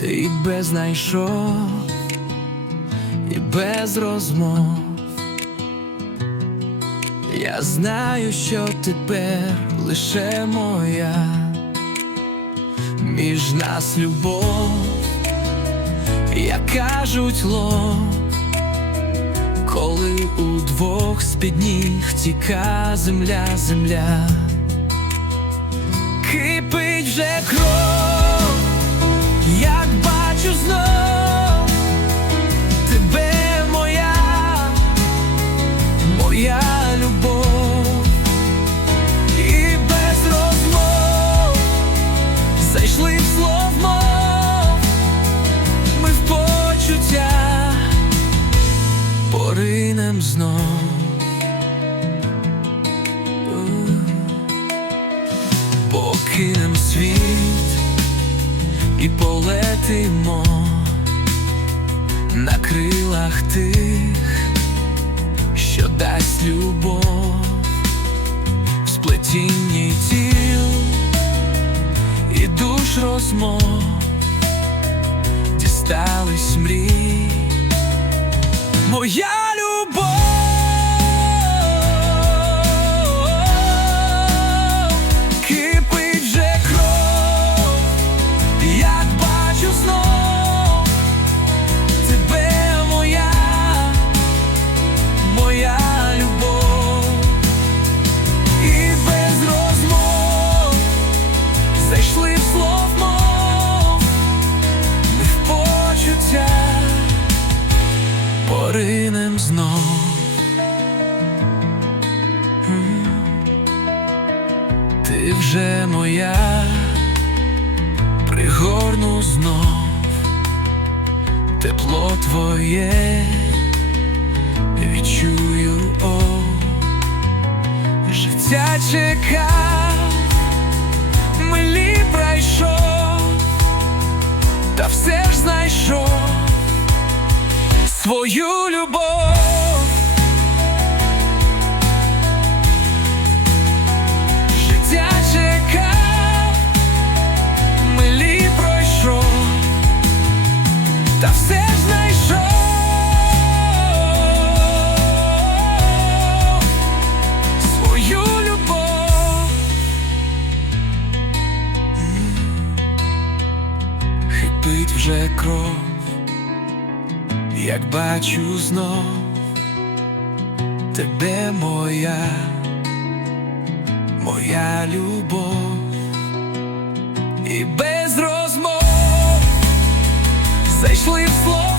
ти без знайшов і без розмов. Я знаю, що тепер лише моя, між нас любов, як кажуть ло, коли удвох з-під ніг тіка земля, земля, кипить вже кров. знов покинем світ і полетимо на крилах тих, що дасть любов в сплетінні тіл і душ розмов дістались мрій. Моя як бачу знов тебе моя, моя любов, і без розмов зайшли в слов мов, почуття поринем знов. Ти вже моя пригорну знов тепло твоє відчую о життя чека милі. кипить вже кров, як бачу знов тебе моя, моя любов і без розмов зайшли в слово.